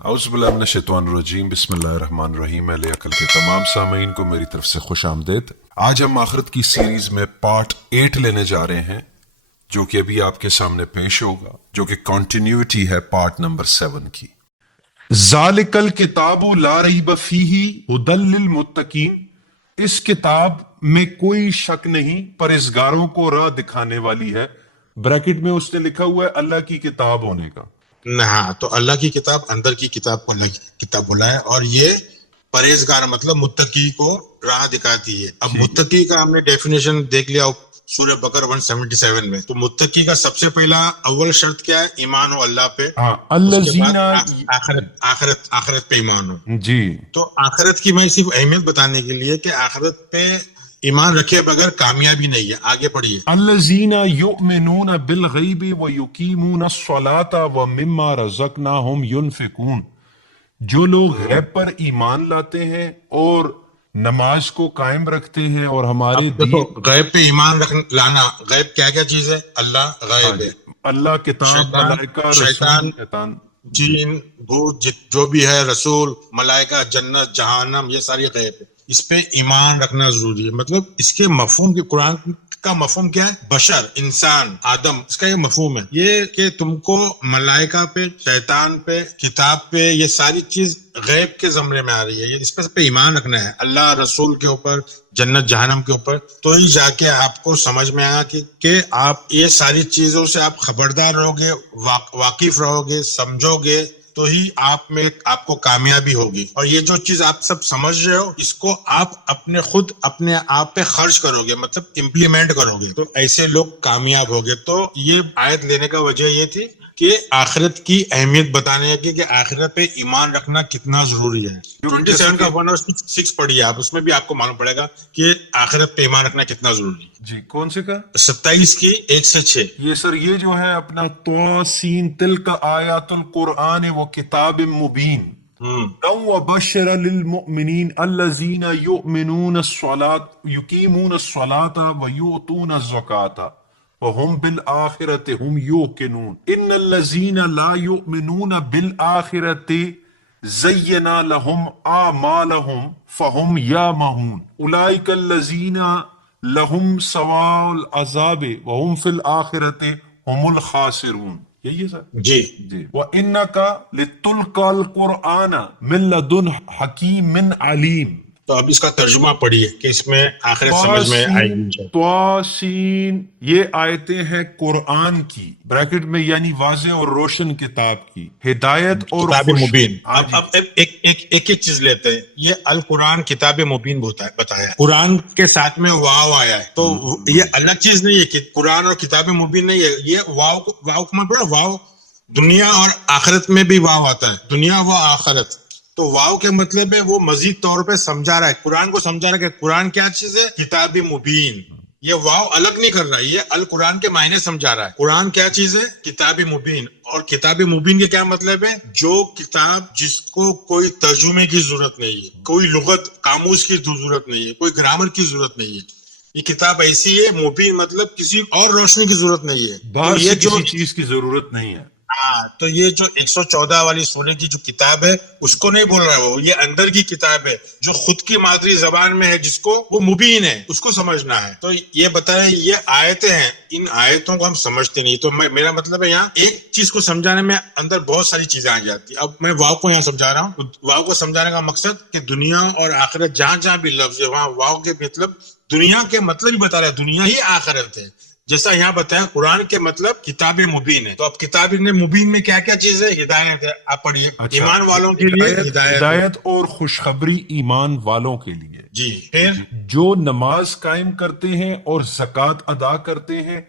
اعوذ باللہ من الشیطان الرجیم، بسم اللہ الرحمن الرحیم۔ اہل عقل کے تمام سامعین کو میری طرف سے خوش آمدید۔ آج ہم آخرت کی سیریز میں پارٹ 8 لینے جا رہے ہیں، جو کہ ابھی آپ کے سامنے پیش ہوگا، جو کہ کنٹینیوٹی ہے پارٹ نمبر 7 کی۔ ذالک الکتاب لا ریب فیہ ھدی للمتقین، اس کتاب میں کوئی شک نہیں، پرہیزگاروں کو راہ دکھانے والی ہے۔ بریکٹ میں اس نے لکھا ہوا ہے اللہ کی کتاب ہونے کا۔ ہاں، تو اللہ کی کتاب، اندر کی کتاب کو اللہ کی کتاب بولا ہے، اور یہ پرہیزگار مطلب متقی کو راہ دکھاتی ہے۔ اب متقی کا ہم نے ڈیفینیشن دیکھ لیا سورہ بقرہ 177 میں۔ تو متقی کا سب سے پہلا اول شرط کیا ہے؟ ایمان ہو اللہ پہ، الذین آخرت پہ ایمان ہو۔ جی، تو آخرت کی میں صرف اہمیت بتانے کے لیے کہ آخرت پہ ایمان رکھے بغیر کامیابی نہیں ہے۔ آگے پڑھیے۔ الذین یؤمنون بالغیب ویقیمون الصلاۃ ومما رزقناہم ینفقون، جو لوگ غیب پر ایمان لاتے ہیں اور نماز کو قائم رکھتے ہیں اور ہمارے دیکھو، غیب پہ ایمان لانا، غیب کیا کیا چیز ہے؟ اللہ غیب ہے، اللہ، کتاب، ملائکہ، شیطان، شیطان، جن، بھوت، جو بھی ہے، رسول، ملائکہ، جنت، جہنم، یہ ساری غیب ہے۔ اس پہ ایمان رکھنا ضروری ہے۔ مطلب اس کے مفہوم کے قرآن کا مفہوم کیا ہے؟ بشر، انسان، آدم، اس کا یہ مفہوم ہے، یہ کہ تم کو ملائکہ پہ، شیطان پہ، کتاب پہ، یہ ساری چیز غیب کے زمرے میں آ رہی ہے، یہ اس پہ ایمان رکھنا ہے، اللہ رسول کے اوپر، جنت جہنم کے اوپر، تو ہی جا کے آپ کو سمجھ میں آیا کہ آپ یہ ساری چیزوں سے آپ خبردار رہو گے، واقف رہو گے، سمجھو گے، تو ہی آپ کو کامیابی ہوگی۔ اور یہ جو چیز آپ سب سمجھ رہے ہو، اس کو آپ اپنے آپ پہ خرچ کرو گے، مطلب امپلیمنٹ کرو گے، تو ایسے لوگ کامیاب ہوگے۔ تو یہ آیت لینے کا وجہ یہ تھی کہ آخرت کی اہمیت بتانے کی، کہ آخرت پہ ایمان رکھنا کتنا ضروری ہے۔ 27 کا 1 اور 6 پڑھیے آپ، اس میں بھی آپ کو معلوم پڑے گا کہ آخرت پہ ایمان رکھنا کتنا ضروری ہے۔ جی، کون سے کا؟ 27 کی 1 سے 6۔ یہ سر، یہ جو ہے اپنا طاسین، تلک آیات القرآن و کتاب مبین، وبشر للمؤمنین الذین یؤمنون الصلاۃ یقیمون الصلاۃ ویؤتون الزکاۃ وهم بالآخرۃ هم یوقنون ان الذین لا یؤمنون بالآخرۃ زینا لهم اعمالهم فهم یامہون اولئک الذین لهم سواء العذاب وهم فی الآخرۃ هم الخاسرون۔ یہی ہے سر؟ جی جی۔ وَإِنَّكَ لِتُلْقَى الْقُرْآنَ مِن لَدُنْ حَكِيمٍ عَلِيمٍ۔ تو اب اس کا ترجمہ پڑھیے کہ اس میں آخرت سمجھ میں آئے گی۔ طاسین، یہ آیتیں ہیں قرآن کی، بریکٹ میں یعنی واضح اور روشن کتاب کی، ہدایت اور کتاب مبین۔ اب ایک چیز لیتے ہیں، یہ القرآن کتاب مبین بتایا ہے، قرآن کے ساتھ میں واو آیا ہے، تو یہ الگ چیز نہیں ہے کہ قرآن اور کتاب مبین نہیں ہے، یہ واو کو پڑھو، واو دنیا اور آخرت میں بھی واو آتا ہے، دنیا و آخرت، تو واو کے مطلب ہے وہ مزید طور پہ سمجھا رہا ہے، قرآن کو سمجھا رہا ہے کہ قرآن کیا چیز ہے؟ کتاب مبین۔ یہ واو الگ نہیں کر رہا ہے، یہ القرآن کے معنی سمجھا رہا ہے۔ قرآن کیا چیز ہے؟ کتاب مبین۔ اور کتاب مبین کے کیا مطلب ہے؟ جو کتاب جس کو کوئی ترجمے کی ضرورت نہیں ہے، کوئی لغت قاموس کی ضرورت نہیں ہے، کوئی گرامر کی ضرورت نہیں ہے، یہ کتاب ایسی ہے، مبین مطلب کسی اور روشنی کی ضرورت نہیں ہے، باہر سے کسی چیز کی ضرورت نہیں ہے۔ ہاں، تو یہ جو 114 والی سورہ کی جو کتاب ہے، اس کو نہیں بول رہا ہے وہ، یہ اندر کی کتاب ہے جو خود کی مادری زبان میں ہے، جس کو وہ مبین ہے، اس کو سمجھنا ہے۔ تو یہ بتائیں، یہ آیتیں ہیں، ان آیتوں کو ہم سمجھتے نہیں، تو میرا مطلب ہے یہاں ایک چیز کو سمجھانے میں اندر بہت ساری چیزیں آ جاتی ہیں۔ اب میں واو کو یہاں سمجھا رہا ہوں، واو کو سمجھانے کا مقصد کہ دنیا اور آخرت جہاں جہاں بھی لفظ ہے، وہاں واو کے مطلب دنیا کے مطلب ہی بتا رہا ہے، دنیا ہی آخرت ہے، جیسا یہاں بتایا قرآن کے مطلب کتاب مبین ہے۔ تو اب کتاب مبین میں کیا کیا چیز ہے؟ ہدایت ہے، آپ پڑھیے۔ ایمان والوں کے لیے ہدایت اور خوشخبری ایمان والوں کے لیے۔ جی، پھر جو نماز قائم کرتے ہیں اور زکوٰۃ ادا کرتے ہیں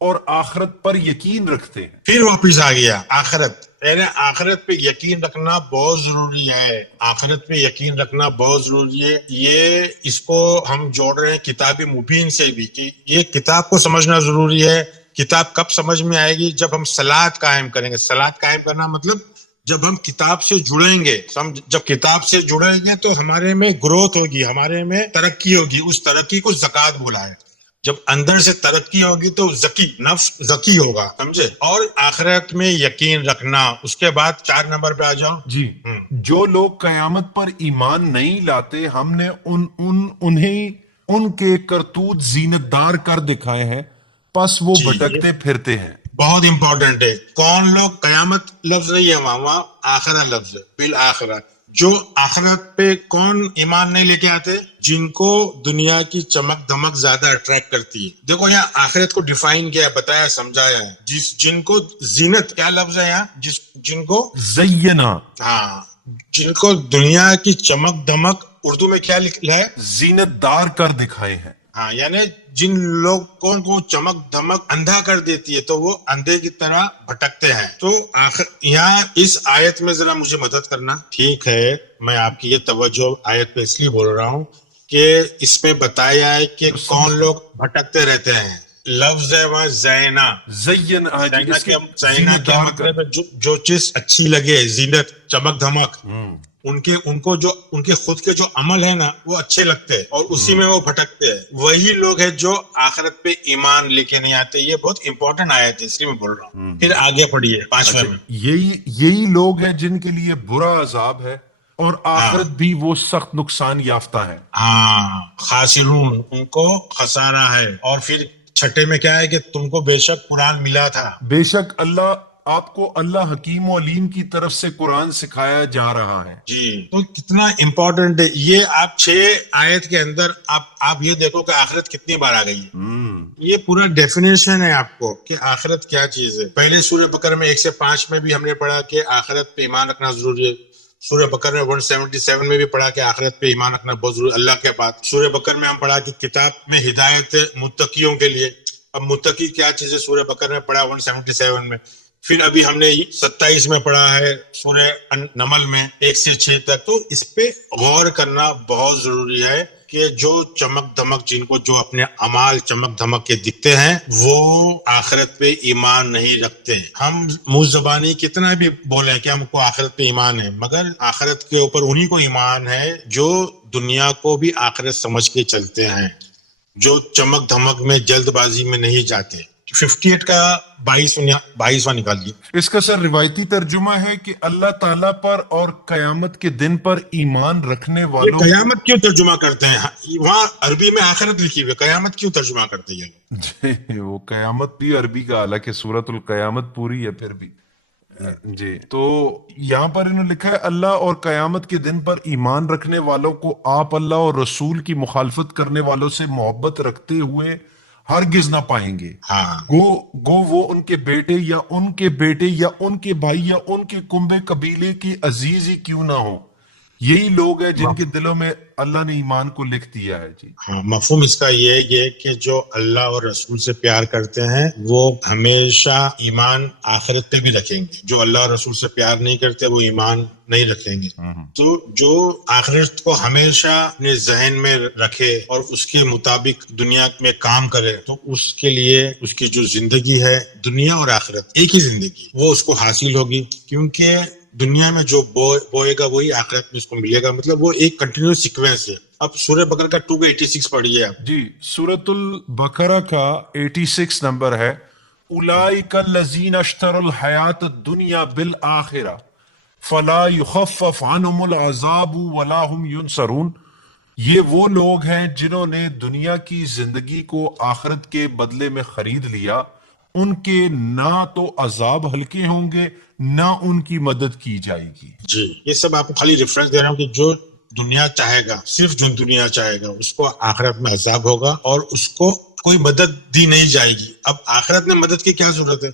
اور آخرت پر یقین رکھتے ہیں۔ پھر واپس آ گیا آخرت، پہلے آخرت پہ یقین رکھنا بہت ضروری ہے، آخرت پہ یقین رکھنا بہت ضروری ہے۔ یہ اس کو ہم جوڑ رہے ہیں کتاب مبین سے بھی، کہ یہ کتاب کو سمجھنا ضروری ہے۔ کتاب کب سمجھ میں آئے گی؟ جب ہم صلاۃ قائم کریں گے۔ صلاۃ قائم کرنا مطلب جب ہم کتاب سے جڑیں گے، جب کتاب سے جڑیں گے تو ہمارے میں گروتھ ہوگی، ہمارے میں ترقی ہوگی، اس ترقی کو زکوٰۃ بولا ہے۔ جب اندر سے ترقی ہوگی تو ذکی نفس ذکی ہوگا, سمجھے, اور آخرت میں یقین رکھنا. اس کے بعد 4 نمبر پہ آ جاؤ. جی, جو لوگ قیامت پر ایمان نہیں لاتے ہم نے انہیں ان کے کرتوت زینت دار کر دکھائے ہیں, پس وہ بھٹکتے پھرتے ہیں. بہت امپورٹنٹ ہے. کون لوگ, قیامت لفظ نہیں ہے وہاں آخرہ لفظ ہے, بالآخرہ. جو آخرت پہ کون ایمان نہیں لے کے آتے؟ جن کو دنیا کی چمک دمک زیادہ اٹریکٹ کرتی ہے. دیکھو یہاں آخرت کو ڈیفائن کیا ہے, بتایا, سمجھایا ہے. جن کو زینت, کیا لفظ ہے یہاں, جن کو زینا, ہاں, جن کو دنیا کی چمک دمک, اردو میں کیا لکھا ہے, زینت دار کر دکھائے ہیں. ہاں, یعنی جن لوگوں کو چمک دمک اندھا کر دیتی ہے تو وہ اندھے کی طرح بھٹکتے ہیں. تو یہاں اس آیت میں ذرا مجھے مدد کرنا. ٹھیک ہے, میں آپ کی یہ توجہ آیت پہ اس لیے بول رہا ہوں کہ اس میں بتایا ہے کہ کون لوگ بھٹکتے رہتے ہیں. لفظ ہے وہاں زینا, زینا کیا مطلب ہے, جو چیز اچھی لگے, زینت, چمک دھمک, ان کے خود کے جو عمل ہے نا وہ اچھے لگتے ہیں اور اسی میں وہ بھٹکتے ہیں. وہی لوگ ہیں جو آخرت پہ ایمان لے کے نہیں آتے. یہ بہت امپورٹنٹ آیت ہے, اس لیے میں بول رہا ہوں. پھر آگے پڑھیے 5ویں میں. یہی لوگ ہیں جن کے لیے برا عذاب ہے اور آخرت بھی وہ سخت نقصان یافتہ ہے. ہاں, خاسرون, ان کو خسارہ ہے. اور پھر 6 میں کیا ہے کہ تم کو بے شک قرآن ملا تھا. بے شک آپ کو اللہ حکیم و علیم کی طرف سے قرآن سکھایا جا رہا ہے. جی, تو کتنا امپورٹنٹ ہے یہ. آپ 6 آیت کے اندر آپ یہ دیکھو کہ آخرت کتنی بار آ گئی ہے. یہ پورا ڈیفینیشن ہے آپ کو کہ آخرت کیا چیز ہے. پہلے سورہ بقرہ میں 1 سے 5 میں بھی ہم نے پڑھا کہ آخرت پہ ایمان رکھنا ضروری ہے. سورہ بقرہ میں 177 میں بھی پڑھا کہ آخرت پہ ایمان رکھنا بہت ضروری اللہ کے بعد. سورہ بقرہ میں ہم پڑھا کہ کتاب میں ہدایت متقیوں کے لیے. اب متقی کیا چیز ہے سورہ بقرہ میں پڑھا 177 میں. پھر ابھی ہم نے 27 میں پڑھا ہے سورہ نمل میں 1 سے 6 تک. تو اس پہ غور کرنا بہت ضروری ہے کہ جو چمک دمک, جن کو جو اپنے اعمال چمک دھمک کے دکھتے ہیں وہ آخرت پہ ایمان نہیں رکھتے. ہم منہ زبانی کتنا بھی بولیں کہ ہم کو آخرت پہ ایمان ہے, مگر آخرت کے اوپر انہی کو ایمان ہے جو دنیا کو بھی آخرت سمجھ کے چلتے ہیں, جو چمک دھمک میں جلد بازی میں نہیں جاتے. 58 کا 22واں نکالیے. اس کا سر روایتی ترجمہ ہے کہ اللہ تعالیٰ پر اور قیامت کے دن پر ایمان رکھنے والوں. قیامت کیوں ترجمہ کرتے ہیں, وہاں عربی میں آخرت لکھی ہوئی, قیامت کیوں ترجمہ کرتے ہیں؟ جی, وہ قیامت بھی عربی کا, حالانکہ سورۃ القیامت پوری ہے پھر بھی. جی, تو یہاں پر انہوں نے لکھا ہے اللہ اور قیامت کے دن پر ایمان رکھنے والوں کو آپ اللہ اور رسول کی مخالفت کرنے والوں سے محبت رکھتے ہوئے ہرگز نہ پائیں گے. گو وہ ان کے بیٹے یا ان کے بیٹے یا ان کے بھائی یا ان کے کنبے قبیلے کی عزیز ہی کیوں نہ ہو. یہی لوگ ہیں جن کے دلوں میں اللہ نے ایمان کو لکھ دیا ہے. جی ہاں, مفہوم اس کا یہ کہ جو اللہ اور رسول سے پیار کرتے ہیں وہ ہمیشہ ایمان آخرت پہ بھی رکھیں گے. جو اللہ اور رسول سے پیار نہیں کرتے وہ ایمان نہیں رکھیں گے. تو جو آخرت کو ہمیشہ اپنے ذہن میں رکھے اور اس کے مطابق دنیا میں کام کرے تو اس کے لیے اس کی جو زندگی ہے, دنیا اور آخرت ایک ہی زندگی, وہ اس کو حاصل ہوگی. کیونکہ دنیا میں جو بوئے گا وہی آخرت میں اس کو ملے گا. مطلب وہ ایک کنٹینیوس سیکوینس ہے. اب سورہ بقرہ کا 286 پڑھیے آپ. جی, سورۃ البقرہ کا 86 نمبر ہے. اولئک الذین اشتروا الحیات الدنیا بالآخرہ فلا یخفف عنہم العذاب ولا هم ینصرون. یہ وہ لوگ ہیں جنہوں نے دنیا کی زندگی کو آخرت کے بدلے میں خرید لیا, ان کے نہ تو عذاب ہلکے ہوں گے نہ ان کی مدد کی جائے گی. جی, یہ سب آپ کو خالی ریفرنس دے رہا ہوں کہ جو دنیا چاہے گا, صرف جو دنیا چاہے گا اس کو آخرت میں عذاب ہوگا اور اس کو کوئی مدد دی نہیں جائے گی. اب آخرت میں مدد کی کیا ضرورت ہے؟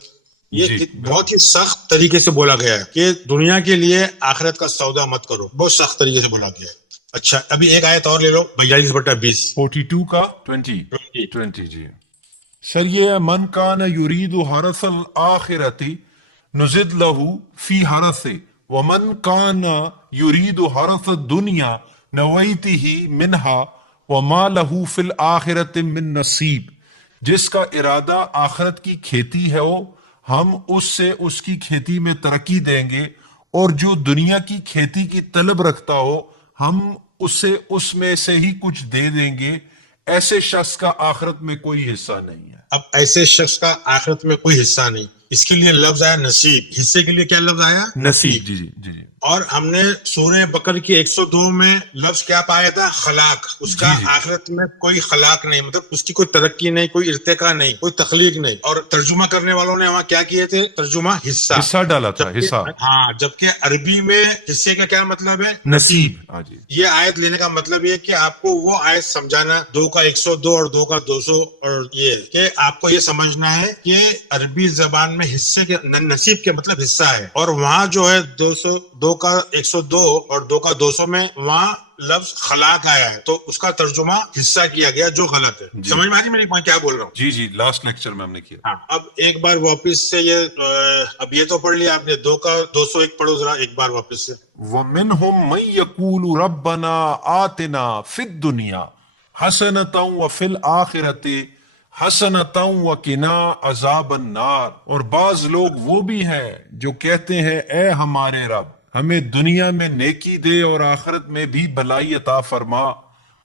یہ بہت ہی سخت طریقے سے بولا گیا ہے کہ دنیا کے لیے آخرت کا سودا مت کرو. بہت سخت طریقے سے بولا گیا ہے. اچھا, ابھی ایک آیت اور لے لو, 42/20. 42 کا 20. جی سر, یہ ہے من کان یرید حرث الآخرۃ نزد لہ فی حرثہ ومن کان یرید حرث الدنیا نویتہ منہا وما لہ فی الآخرۃ من نصیب. جس کا ارادہ آخرت کی کھیتی ہے ہم اس سے اس کی کھیتی میں ترقی دیں گے, اور جو دنیا کی کھیتی کی طلب رکھتا ہو ہم اسے اس میں سے ہی کچھ دے دیں گے. ایسے شخص کا آخرت میں کوئی حصہ نہیں ہے. اب ایسے شخص کا آخرت میں کوئی حصہ نہیں. اس کے لیے لفظ آیا نصیب. حصے کے لیے کیا لفظ آیا؟ نصیب. جی جی جی جی. اور ہم نے سورہ بقرہ کی 102 میں لفظ کیا پایا تھا؟ خلاق. اس کا آخرت میں کوئی خلاق نہیں، مطلب اس کی کوئی ترقی نہیں، کوئی ارتقا نہیں، کوئی تخلیق نہیں. اور ترجمہ کرنے والوں نے وہاں کیا کیے تھے؟ ترجمہ حصہ ڈالا تھا. حصہ. ہاں، جبکہ عربی میں حصے کا کیا مطلب ہے؟ نصیب. ہاں جی. یہ آیت لینے کا مطلب یہ کہ آپ کو وہ آیت سمجھانا 2 کا 102 اور 2 کا 200، اور یہ کہ آپ کو یہ سمجھنا ہے کہ عربی زبان میں حصے کے نصیب کے مطلب حصہ ہے، اور وہاں جو ہے 2 کا 102 اور 2 کا 200 میں وہاں لفظ خلاق آیا ہے، تو اس کا ترجمہ حصہ کیا گیا جو غلط ہے. سمجھ میں آ رہی میری میں کیا بول رہا ہوں؟ جی جی. لاسٹ لیکچر میں ہم نے کیا. اب ایک بار واپس سے اب یہ تو پڑھ لیا آپ نے. 2 کا 201 پڑھو ذرا ایک بار واپس سے. وَمِنْهُمْ مَنْ يَقُولُ رَبَّنَا آتِنَا فِي الدُّنْيَا حَسَنَةً وَفِي الْآخِرَةِ حَسَنَةً وَقِنَا عَذَابَ النَّارِ. اور بعض لوگ وہ بھی ہیں جو کہتے ہیں اے ہمارے رب ہمیں دنیا میں نیکی دے اور آخرت میں بھی بھلائی عطا فرما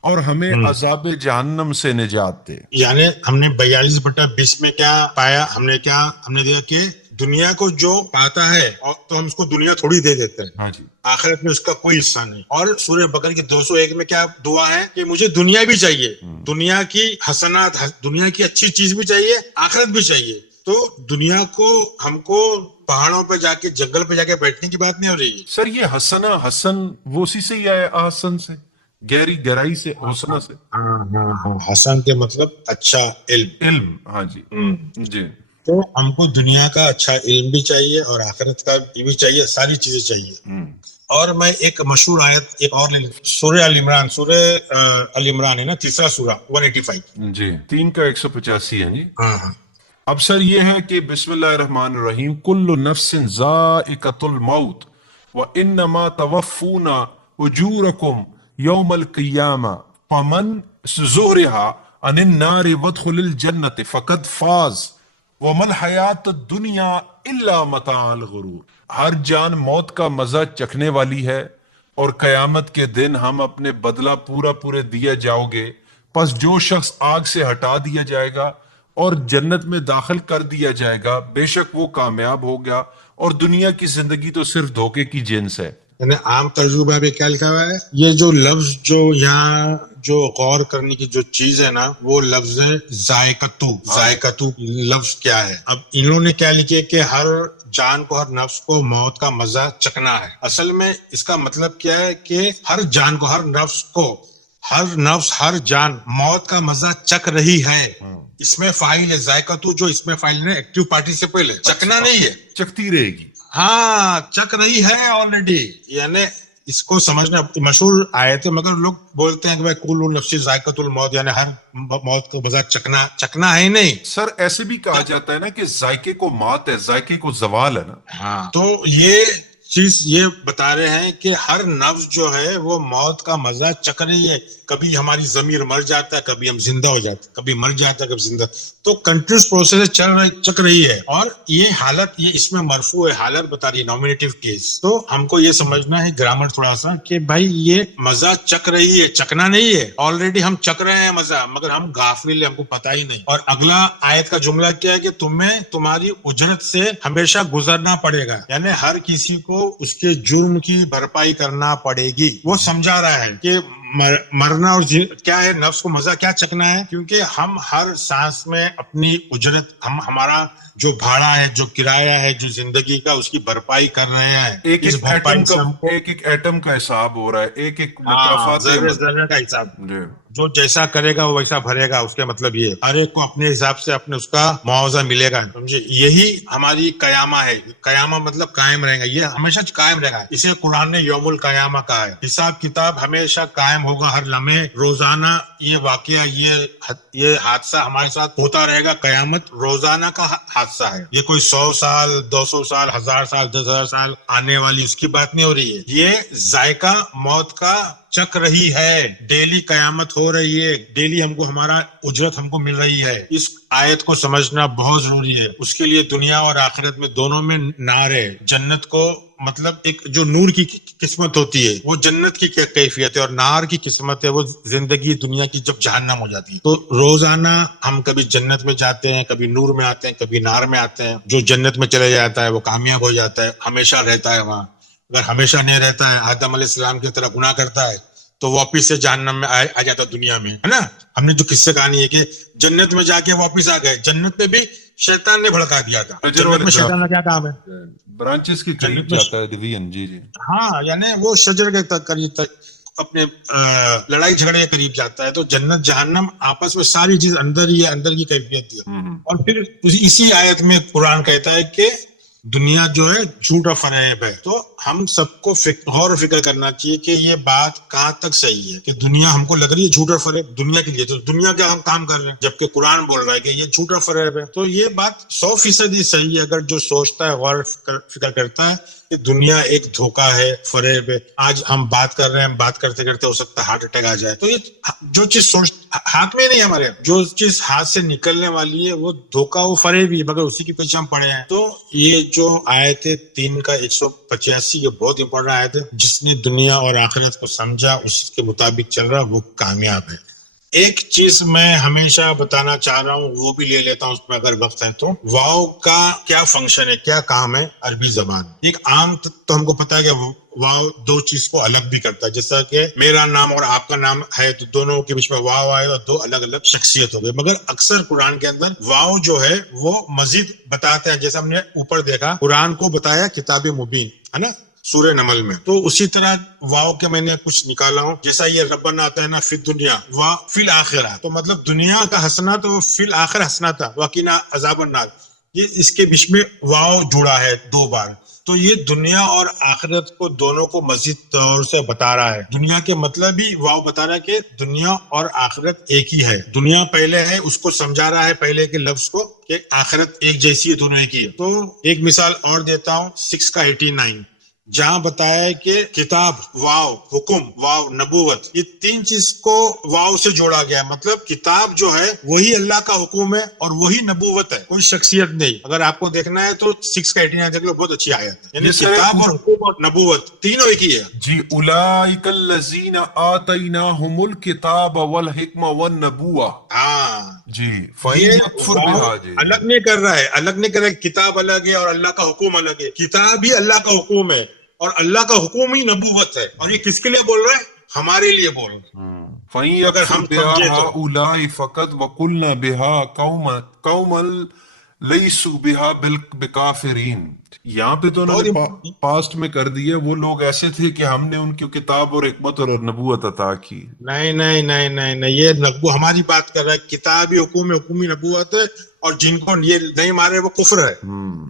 اور ہمیں عذاب جہنم سے نجات دے. یعنی ہم نے 42/20 میں کیا پایا؟ ہم نے دیکھا کہ دنیا کو جو پاتا ہے تو ہم اس کو دنیا تھوڑی دے دیتے ہیں. ہاں جی. آخرت میں اس کا کوئی حصہ نہیں. اور سورہ بقرہ کی 201 میں کیا دعا ہے کہ مجھے دنیا بھی چاہیے، دنیا کی حسنات، دنیا کی اچھی چیز بھی چاہیے، آخرت بھی چاہیے. تو دنیا کو ہم کو پہاڑوں پہ جا کے، جنگل پہ جا کے بیٹھنے کی بات نہیں ہو رہی ہے. سر یہ حسن وہ اسی سے ہی آیا، احسن سے، گہرائی سے، حسنہ سے. حسن کے مطلب اچھا علم. ہاں جی. جی. تو ہم کو دنیا کا اچھا علم بھی چاہیے اور آخرت کا بھی چاہیے، ساری چیزیں چاہیے. اور میں ایک مشہور آیت ایک اور لے لوں. سورہ ال عمران ہے نا، تیسرا سورہ 185. جی. 3 کا 185 ہے جی. ہاں. اب سر یہ ہے کہ بسم اللہ الرحمن الرحیم کل نفس ذائقۃ الموت وانما توفون اجورکم یوم القیامہ فمن زحزح عن النار وادخل الجنة فقد فاز وما الحیات الدنیا الا متاع الغرور. ہر جان موت کا مزہ چکھنے والی ہے اور قیامت کے دن ہم اپنے بدلہ پورے دیا جاؤ گے. پس جو شخص آگ سے ہٹا دیا جائے گا اور جنت میں داخل کر دیا جائے گا بے شک وہ کامیاب ہو گیا، اور دنیا کی زندگی تو صرف دھوکے کی جنس ہے. یعنی عام ترجمہ میں کیا لکھا ہوا ہے؟ یہ جو لفظ جو یہاں جو غور کرنے کی جو چیز ہے نا، وہ لفظ ہے ذائقتو. لفظ کیا ہے؟ اب انہوں نے کیا لکھے کہ ہر جان کو، ہر نفس کو موت کا مزہ چکھنا ہے. اصل میں اس کا مطلب کیا ہے کہ ہر جان کو، ہر نفس کو، ہر جان موت کا مزہ چکھ رہی ہے. اس میں فاعل ہے ذائقتو، جو اس میں فاعل ہے ایکٹیو پارٹیسپل ہے، چکنا نہیں ہے، چکھتی رہے گی. ہاں چک رہی ہے آلریڈی. یعنی اس کو سمجھنا مشہور آیت ہے، مگر لوگ بولتے ہیں کہ بھائی کل نفس ذائقۃ الموت، یعنی ہر موت کو مزہ چکنا ہے نہیں. سر ایسے بھی کہا جاتا ہے نا کہ ذائقے کو موت ہے، ذائقے کو زوال ہے نا. ہاں، تو یہ چیز یہ بتا رہے ہیں کہ ہر نفس جو ہے وہ موت کا مزہ چک رہی ہے. کبھی ہماری ضمیر مر جاتا ہے، کبھی ہم زندہ ہو جاتے ہیں، کبھی مر جاتا ہے، کبھی زندہ. تو کنٹینیوس پروسیس چک رہی ہے. اور یہ حالت، یہ اس میں مرفوع ہے، حالت بتا رہی ہے، نومینیٹو کیس. تو ہم کو یہ سمجھنا ہے گرامر تھوڑا سا کہ بھائی یہ مزہ چک رہی ہے، چکنا نہیں ہے. آلریڈی ہم چک رہے ہیں مزہ، مگر ہم غافل ہیں، ہم کو پتا ہی نہیں. اور اگلا آیت کا جملہ کیا ہے کہ تمہیں تمہاری اجرت سے ہمیشہ گزرنا پڑے گا. یعنی ہر کسی کو اس کے جرم کی بھرپائی کرنا پڑے گی. وہ سمجھا رہا ہے کہ مرنا اور کیا ہے، نفس کو مزہ کیا چکنا ہے، کیونکہ ہم ہر سانس میں اپنی اجرت، ہمارا جو بھاڑا ہے، جو کرایہ ہے، جو زندگی کا، اس کی بھرپائی کر رہے ہیں. ایک ایک ایٹم کا حساب ہو رہا ہے، ایک مکافات کا حساب. جو جیسا کرے گا وہ ویسا بھرے گا. اس کے مطلب یہ ہر ایک کو اپنے حساب سے اپنے اس کا معاوضہ ملے گا. سمجھے؟ یہی ہماری قیامہ ہے. قیامہ مطلب قائم رہے گا، یہ ہمیشہ قائم رہے گا. اسے قرآن نے یوم القیامہ کہا ہے. حساب کتاب ہمیشہ قائم ہوگا، ہر لمحے روزانہ یہ واقعہ، یہ حادثہ ہمارے ساتھ ہوتا رہے گا. قیامت روزانہ کا حادثہ ہے. یہ کوئی 100 سال 200 سال 1000 سال 10,000 سال آنے والی اس کی بات نہیں ہو رہی ہے. یہ ذائقہ موت کا چک رہی ہے. ڈیلی قیامت ہو رہی ہے، ڈیلی ہم کو ہمارا اجرت ہم کو مل رہی ہے. اس آیت کو سمجھنا بہت ضروری ہے. اس کے لیے دنیا اور آخرت میں دونوں میں نار ہے. جنت کو مطلب ایک جو نور کی قسمت ہوتی ہے وہ جنت کی کیا کیفیت ہے، اور نار کی قسمت ہے وہ زندگی دنیا کی جب جہنم ہو جاتی ہے. تو روزانہ ہم کبھی جنت میں جاتے ہیں، کبھی نور میں آتے ہیں، کبھی نار میں آتے ہیں. جو جنت میں چلے جاتا ہے وہ کامیاب ہو جاتا ہے، ہمیشہ رہتا ہے وہاں. اگر ہمیشہ نہیں رہتا ہے، آدم علیہ السلام کی طرح گناہ کرتا ہے تو واپس سے جہنم میں آ جاتا دنیا میں، ہے نا. ہم نے جو قصے کہانی ہے کہ جنت میں جا کے واپس آ گئے، جنت میں بھی شیطان نے بھڑکا دیا تھا. جنت میں شیطان کا کیا کام ہے؟ برانچز کے قریب جاتا ہے، ڈویژن. جی جی ہاں، یعنی وہ شجر کے قریب تک اپنے لڑائی جھگڑے کے قریب جاتا ہے. تو جنت جہنم آپس میں ساری چیز اندر ہی ہے، اندر کی کیفیت ہے. اور پھر اسی آیت میں قرآن کہتا ہے کہ دنیا جو ہے جھوٹ و فریب ہے. تو ہم سب کو غور و فکر کرنا چاہیے کہ یہ بات کہاں تک صحیح ہے کہ دنیا ہم کو لگ رہی ہے جھوٹ و فریب دنیا کے لیے، تو دنیا کیا ہم کام کر رہے ہیں جبکہ قرآن بول رہا ہے کہ یہ جھوٹ و فریب ہے. تو یہ بات 100% صحیح ہے اگر جو سوچتا ہے، غور فکر کرتا ہے کہ دنیا ایک دھوکہ ہے، فریب ہے. آج ہم بات کر رہے ہیں، بات کرتے کرتے ہو سکتا ہے ہارٹ اٹیک آ جائے. تو یہ جو چیز ہاتھ میں نہیں، ہمارے جو چیز ہاتھ سے نکلنے والی ہے وہ دھوکہ، وہ فریب ہی، مگر اسی کے پیچھے ہم پڑے ہیں. تو یہ جو آیت 3 کا 185 یہ بہت امپورٹنٹ آیت ہے. جس نے دنیا اور آخرت کو سمجھا، اس کے مطابق چل رہا، وہ کامیاب ہے. ایک چیز میں ہمیشہ بتانا چاہ رہا ہوں، وہ بھی لے لیتا ہوں اس میں اگر وقت ہے تو. واو کا کیا فنکشن ہے، کیا کام ہے عربی زبان؟ ایک عام تو ہم کو پتا ہے کہ واو دو چیز کو الگ بھی کرتا ہے. جیسا کہ میرا نام اور آپ کا نام ہے تو دونوں کے بیچ میں واو آئے اور دو الگ الگ شخصیت ہو گئی. مگر اکثر قرآن کے اندر واو جو ہے وہ مزید بتاتے ہیں. جیسا ہم نے اوپر دیکھا، قرآن کو بتایا کتاب مبین، ہے نا، سورہ نمل میں. تو اسی طرح واو کے میں نے کچھ نکالا ہوں. جیسا یہ ربنا آتا ہے نا فی دنیا و فی الآخرہ، تو مطلب دنیا کا ہنسنا تو فی الآخرہ ہنسنا تھا، وقنا عذاب النار. یہ اس کے بیچ میں واو جڑا ہے 2 بار. تو یہ دنیا اور آخرت کو دونوں کو مزید طور سے بتا رہا ہے. دنیا کے مطلب ہی واو بتا رہا ہے کہ دنیا اور آخرت ایک ہی ہے. دنیا پہلے ہے، اس کو سمجھا رہا ہے پہلے کے لفظ کو کہ آخرت ایک جیسی ہے، دونوں ایک ہی ہے. تو ایک مثال اور دیتا ہوں 6 کا 89، جہاں بتایا ہے کہ کتاب واو حکم واو نبوت، یہ 3 چیز کو واو سے جوڑا گیا ہے. مطلب کتاب جو ہے وہی اللہ کا حکم ہے اور وہی نبوت ہے، کوئی شخصیت نہیں. اگر آپ کو دیکھنا ہے تو 6 کا 89 دیکھ لو، بہت اچھی آیت ہے. یعنی کتاب اور حکم اور نبوت تینوں ایک ہی ہے. جی اولئک الذین آتیناہم الکتاب والحکمہ والنبوہ. ہاں جی فَإِن یکفر بہا. جی الگ نہیں کر رہا ہے، الگ نہیں کر رہا ہے. کتاب الگ ہے اور اللہ کا حکم الگ ہے. کتاب ہی اللہ کا حکم ہے اور اللہ کا حکم ہی نبوت ہے. اور یہ کس کے لیے بول رہا ہے؟ ہمارے لیے بول رہا ہے. فَإِن اگر یکفر ہم بہا سمجھے تو ہؤلاء فقط وقلنا بہا قوما لیسوا بہا بکافرین. یہاں پہ تو انہوں نے پاسٹ میں کر دیے، وہ لوگ ایسے تھے کہ ہم نے ان کی کتاب اور حکمت اور نبوت عطا کی. نہیں نہیں نہیں نہیں نہیں، یہ نبو ہماری بات کر رہا ہے. کتابی حکم حکومی نبوت ہے، اور جن کو یہ نہیں مارے وہ کفر ہے.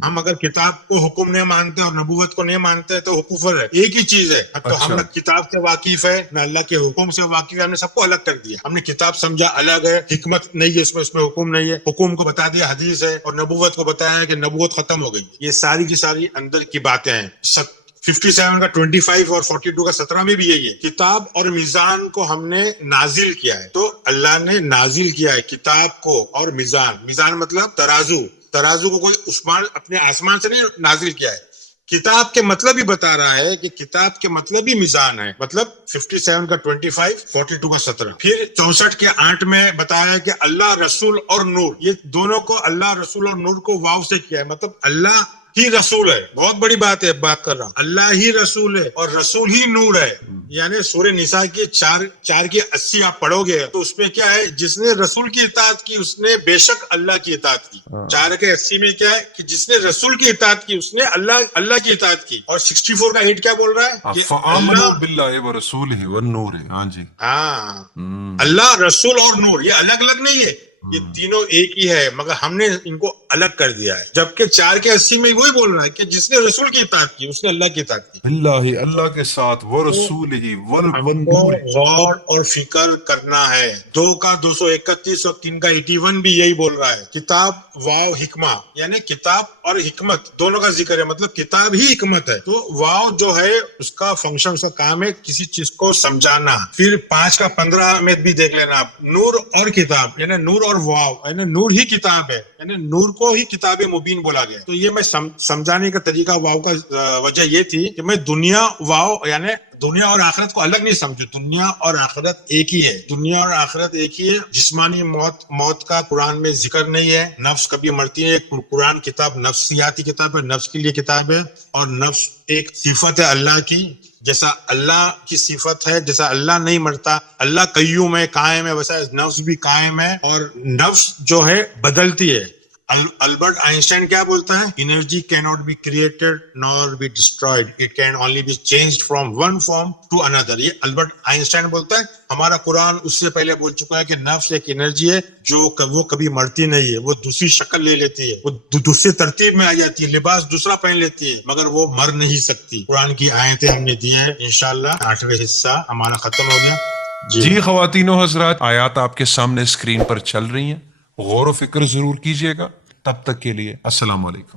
ہم اگر کتاب کو حکم نہیں مانتے اور نبوت کو نہیں مانتے تو وہ کفر ہے. ایک ہی چیز ہے. تو ہم نہ کتاب سے واقف ہے نہ اللہ کے حکم سے واقف ہے. ہم نے سب کو الگ کر دیا. ہم نے کتاب سمجھا الگ ہے، حکمت نہیں ہے اس میں حکم نہیں ہے. حکم کو بتا دیا حدیث ہے، اور نبوت کو بتایا کہ نبوت ختم ہو گئی. یہ ساری کی ساری اندر کی باتیں ہیں. 57 کا 25 اور 42 کا 17 میں بھی یہی ہے. کتاب اور میزان کو ہم نے نازل کیا ہے. تو اللہ نے نازل کیا ہے کتاب کو اور میزان. میزان مطلب ترازو. ترازو کو کوئی عثمان اپنے آسمان سے نہیں نازل کیا ہے. کتاب کے مطلب ہی بتا رہا ہے کہ کتاب کے مطلب ہی میزان ہے. مطلب 57 کا 25، 42 کا 17. پھر 64 کے 8 میں بتایا ہے کہ اللہ رسول اور نور. یہ دونوں کو اللہ رسول اور نور کو واو سے کیا ہے. مطلب اللہ ہی رسول ہے. بہت بڑی بات ہے، بات کر رہا ہوں. اللہ ہی رسول ہے اور رسول ہی نور ہے. یعنی سورہ نساء کی 4 کی 80 آپ پڑھو گے تو اس میں کیا ہے، جس نے رسول کی اطاعت کی اس نے بے شک اللہ کی اطاعت کی. 4 کے 80 میں کیا ہے کہ جس نے رسول کی اطاعت کی اس نے اللہ کی اطاعت کی. اور 64 کا 8 کیا بول رہا ہے کہ فآمنوا باللہ ورسولہ والنور. ہاں جی، ہاں، اللہ رسول اور نور یہ الگ الگ نہیں ہے، یہ تینوں ایک ہی ہے، مگر ہم نے ان کو الگ کر دیا ہے. جبکہ 4 کے 80 میں وہی بول رہا ہے کہ جس نے رسول کی اطاعت کی اس نے اللہ کی اطاعت کی. اللہ کے ساتھ ورسولہ ہم کو غور اور فکر کرنا ہے. 2 کا 231 اور 3 کا 81 بھی یہی بول رہا ہے. کتاب واو حکمہ، یعنی کتاب اور حکمت دونوں کا ذکر ہے. مطلب کتاب ہی حکمت ہے. تو واو جو ہے اس کا فنکشن، اس کا کام ہے کسی چیز کو سمجھانا. پھر 5 کا 15 میں بھی دیکھ لینا آپ، نور اور کتاب، یعنی نور اور واو یعنی نور ہی کتاب ہے، یعنی نور کو ہی کتاب مبین بولا گیا. تو یہ میں سمجھانے کا طریقہ واو کا وجہ یہ تھی کہ میں دنیا واو یعنی دنیا اور آخرت کو الگ نہیں سمجھو. دنیا اور آخرت ایک ہی ہے، دنیا اور آخرت ایک ہی ہے. جسمانی موت کا قرآن میں ذکر نہیں ہے، نفس کبھی مرتی ہے. قرآن کتاب نفسیاتی کتاب ہے، نفس کے لیے کتاب ہے. اور نفس ایک صفت ہے اللہ کی، جیسا اللہ کی صفت ہے، جیسا اللہ نہیں مرتا، اللہ قیوم ہے، قائم ہے، ویسا نفس بھی قائم ہے. اور نفس جو ہے بدلتی ہے. البرٹ آئنسٹائن کیا بولتا ہے؟ انرجی کی not be created nor be destroyed, it can only be changed from one form to another. یہ البرٹ آئنسٹائن بولتا ہے. ہمارا قرآن اس سے پہلے بول چکا ہے کہ نفس ایک انرجی ہے جو وہ کبھی مرتی نہیں ہے، وہ دوسری شکل لے لیتی ہے، وہ دوسری ترتیب میں آ جاتی ہے، لباس دوسرا پہن لیتی ہے، مگر وہ مر نہیں سکتی. قرآن کی آیتیں ہم نے دی ہیں. انشاءاللہ 8واں حصہ ہمارا ختم ہو گیا. جی خواتین و حضرات، آیات آپ کے سامنے اسکرین پر چل رہی ہیں، غور و فکر ضرور کیجیے گا. تب تک کے لیے السلام علیکم.